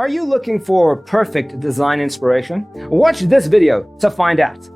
Are you looking for perfect design inspiration? Watch this video to find out.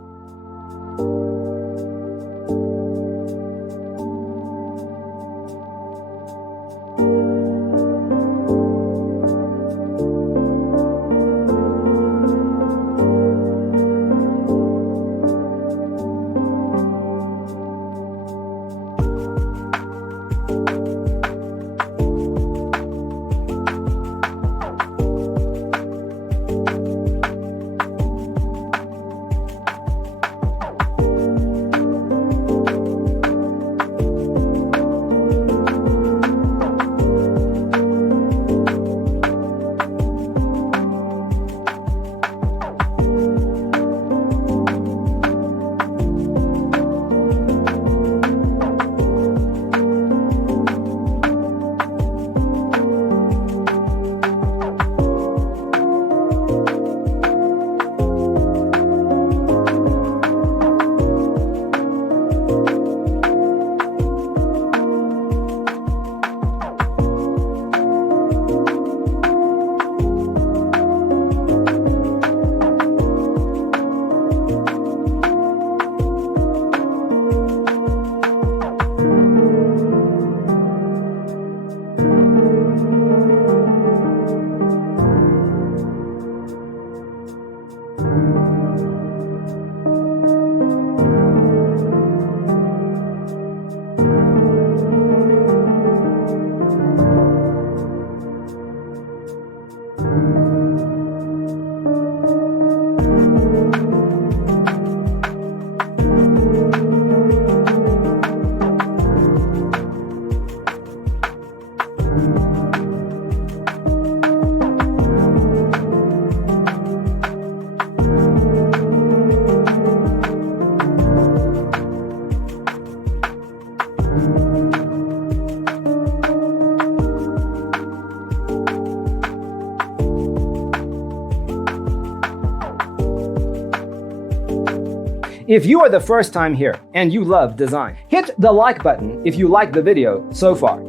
If you are the first time here and you love design, hit the like button if you like the video so far.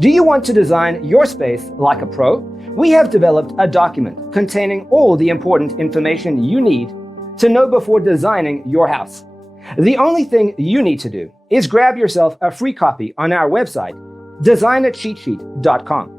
Do you want to design your space like a pro? We have developed a document containing all the important information you need to know before designing your house. The only thing you need to do is grab yourself a free copy on our website, designercheatsheet.com.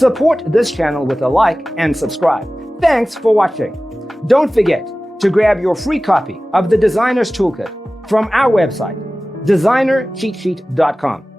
Support this channel with a like and subscribe. Thanks for watching. Don't forget to grab your free copy of the Designer's Toolkit from our website, designercheatsheet.com.